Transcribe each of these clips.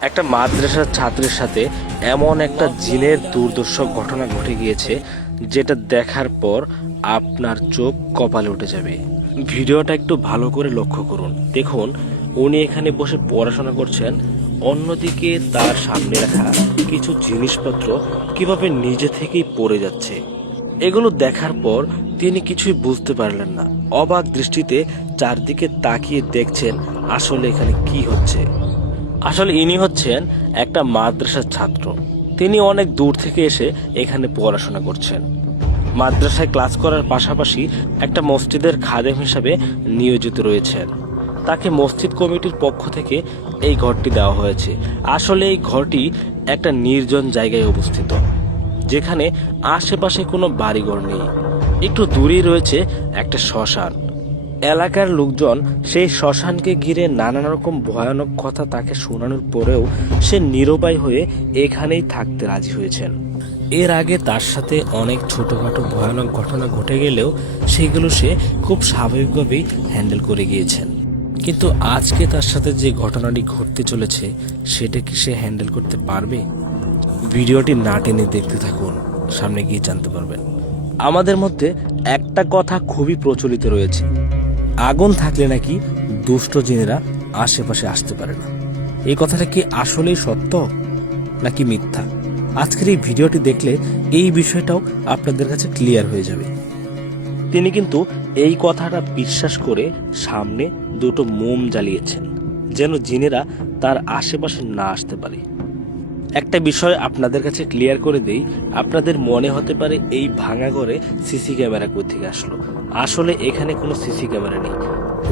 একটা মাদ্রাসার ছাত্রের সাথে এমন একটা জিনের দুর্দর্শ ঘটনা ঘটে গিয়েছে যেটা দেখার পর আপনার চোখ কপালে উঠে যাবে। ভিডিওটা একটু ভালো করে লক্ষ্য করুন। দেখুন, উনি এখানে বসে পড়াশোনা করছেন, অন্যদিকে তার সামনে রাখা কিছু জিনিসপত্র কিভাবে নিজে থেকেই পড়ে যাচ্ছে। এগুলো দেখার পর তিনি কিছুই বুঝতে পারলেন না। অবাক দৃষ্টিতে চারদিকে তাকিয়ে দেখছেন আসলে এখানে কি হচ্ছে। আসলে ইনি হচ্ছেন একটা মাদ্রাসার ছাত্র। তিনি অনেক দূর থেকে এসে এখানে পড়াশোনা করছেন। মাদ্রাসায় ক্লাস করার পাশাপাশি একটা মসজিদের খাদেম হিসাবে নিয়োজিত রয়েছেন। তাকে মসজিদ কমিটির পক্ষ থেকে এই ঘরটি দেওয়া হয়েছে। আসলে এই ঘরটি একটা নির্জন জায়গায় অবস্থিত, যেখানে আশেপাশে কোনো বাড়িঘর নেই। একটু দূরেই রয়েছে একটা শ্মশান। এলাকার লোকজন সেই শ্মশানকে ঘিরে নানান রকম ভয়ানক কথা তাকে শোনানোর পরেও সে নিরুপায় হয়ে এখানেই থাকতে রাজি হয়েছেন। এর আগে তার সাথে অনেক ছোটখাটো ভয়ানক ঘটনা ঘটে গেলেও সেগুলো সে খুব স্বাভাবিকভাবেই হ্যান্ডেল করে গিয়েছেন। কিন্তু আজকে তার সাথে যে ঘটনাটি ঘটতে চলেছে সেটা কি সে হ্যান্ডেল করতে পারবে? ভিডিওটি না টেনে দেখতে থাকুন, সামনে গিয়ে জানতে পারবেন। আমাদের মধ্যে একটা কথা খুবই প্রচলিত রয়েছে, আগুন থাকলে নাকি দুষ্ট জিনেরা আশেপাশে আসতে পারে না। এই কথাটা কি আসলেই সত্য নাকি মিথ্যা? আজকের এই ভিডিওটি দেখলে এই বিষয়টাও আপনাদের কাছে ক্লিয়ার হয়ে যাবে। তিনি কিন্তু এই কথাটা বিশ্বাস করে সামনে দুটো মোম জ্বালিয়েছেন, যেন জিনেরা তার আশেপাশে না আসতে পারে। একটা বিষয় আপনাদের কাছে ক্লিয়ার করে দেই, আপনাদের মনে হতে পারে এই ভাঙা ঘরে সিসি ক্যামেরা কোথা থেকে আসলো। আসলে এখানে কোনো সিসি ক্যামেরা নেই।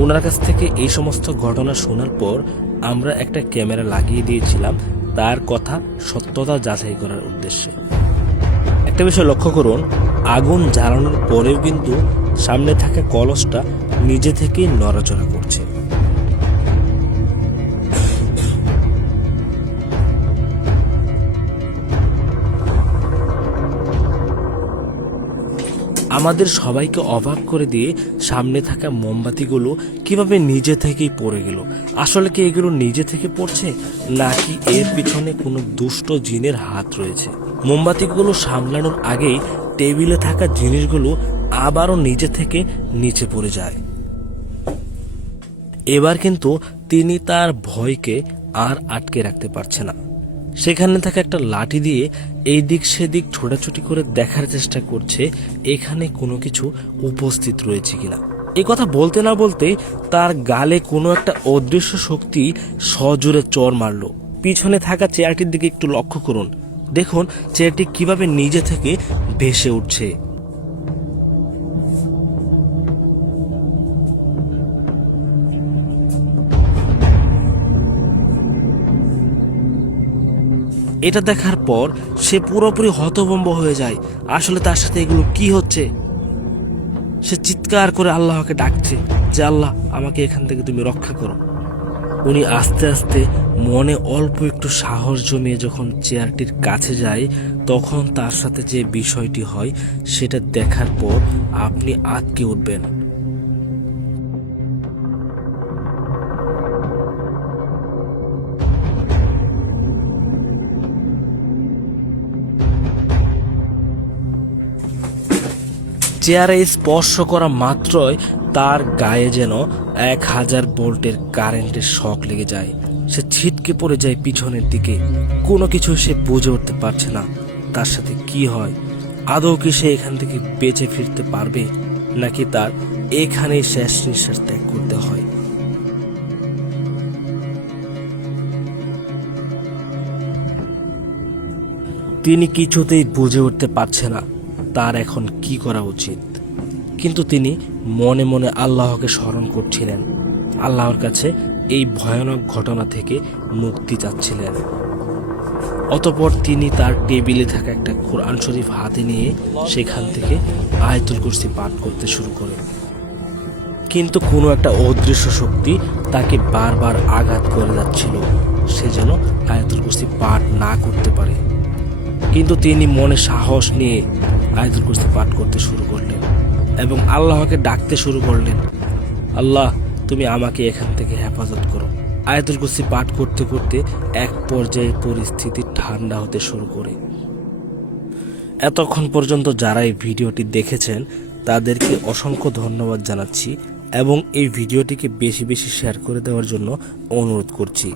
ওনার কাছ থেকে এই সমস্ত ঘটনা শোনার পর আমরা একটা ক্যামেরা লাগিয়ে দিয়েছিলাম তার কথা সত্যতা যাচাই করার উদ্দেশ্যে। একটা বিষয় লক্ষ্য করুন, আগুন জ্বালানোর পরেও কিন্তু সামনে থাকা কলসটা নিজে থেকেই নড়াচড়া করছে। আমাদের সবাইকে অবাক করে দিয়ে সামনে থাকা মোমবাতিগুলো কিভাবে নিজে থেকেই পড়ে গেল। আসলে কি এগুলো নিজে থেকে পড়ছে নাকি এর পিছনে কোনো দুষ্ট জিনের হাত রয়েছে? মোমবাতিগুলো সামলানোর আগেই টেবিলে থাকা জিনিসগুলো আবারও নিজে থেকে নিচে পড়ে যায়। এবার কিন্তু তিনি তার ভয়কে আর আটকে রাখতে পারছে না। সেখানে থাকা একটা লাঠি দিয়ে এই দিক সেদিক ছোটাছুটি করে দেখার চেষ্টা করছে এখানে কোনো কিছু উপস্থিত রয়েছে কিনা। এই কথা বলতে না বলতেই তার গালে কোনো একটা অদৃশ্য শক্তি সজোরে চড় মারল। পিছনে থাকা চেয়ারটির দিকে একটু লক্ষ্য করুন, দেখুন চেয়ারটি কিভাবে নিজে থেকে ভেসে উঠছে। এটা দেখার পর সে পুরোপুরি হতভম্ব হয়ে যায়। আসলে তার সাথে এগুলো কি হচ্ছে? সে চিৎকার করে আল্লাহকে ডাকছে যে আল্লাহ, আমাকে এখান থেকে তুমি রক্ষা করো। উনি আস্তে আস্তে মনে অল্প একটু সাহস জমিয়ে যখন চেয়ারটির কাছে যায়, তখন তার সাথে যে বিষয়টি হয় সেটা দেখার পর আপনি আঁতকে উঠবেন। চেয়ারে স্পর্শ করা মাত্রই তার গায়ে যেন 1000 ভোল্টের কারেন্টের শক লেগে যায়। সে ছিটকে পড়ে যায় পিছনের দিকে। কোনো কিছু সে বুঝে উঠতে পারছে না তার সাথে কি হয়। আদৌ কি সে এখান থেকে বেঁচে ফিরতে পারবে নাকি তার এখানেই শেষ নিঃশ্বাস ত্যাগ করতে হয়? তিনি কিছুতেই বুঝে উঠতে পারছে না তার এখন কি করা উচিত। কিন্তু তিনি মনে মনে আল্লাহকে স্মরণ করছিলেন, আল্লাহর কাছে এই ভয়ানক ঘটনা থেকে মুক্তি চাচ্ছিলেন। অতঃপর তিনি তার টেবিলে থাকা একটা কোরআন শরীফ হাতে নিয়ে সেখান থেকে আয়াতুল কুরসি পাঠ করতে শুরু করেন। কিন্তু কোনো একটা অদৃশ্য শক্তি তাকে বারবার আঘাত করে যাচ্ছিল, সে যেন আয়াতুল কুরসি পাঠ না করতে পারে। কিন্তু তিনি মনে সাহস নিয়ে আয়াতুল কুরসি পাঠ করতে শুরু করলেন এবং আল্লাহকে ডাকতে শুরু করলেন, আল্লাহ, তুমি আমাকে এখান থেকে হেফাজত করো। আয়াতুল কুরসি পাঠ করতে করতে এক পর্যায়ে পরিস্থিতি ঠান্ডা হতে শুরু করে। এতক্ষণ পর্যন্ত যারা এই ভিডিওটি দেখেছেন তাদেরকে অসংখ্য ধন্যবাদ জানাচ্ছি এবং এই ভিডিওটিকে বেশি বেশি শেয়ার করে দেওয়ার জন্য অনুরোধ করছি।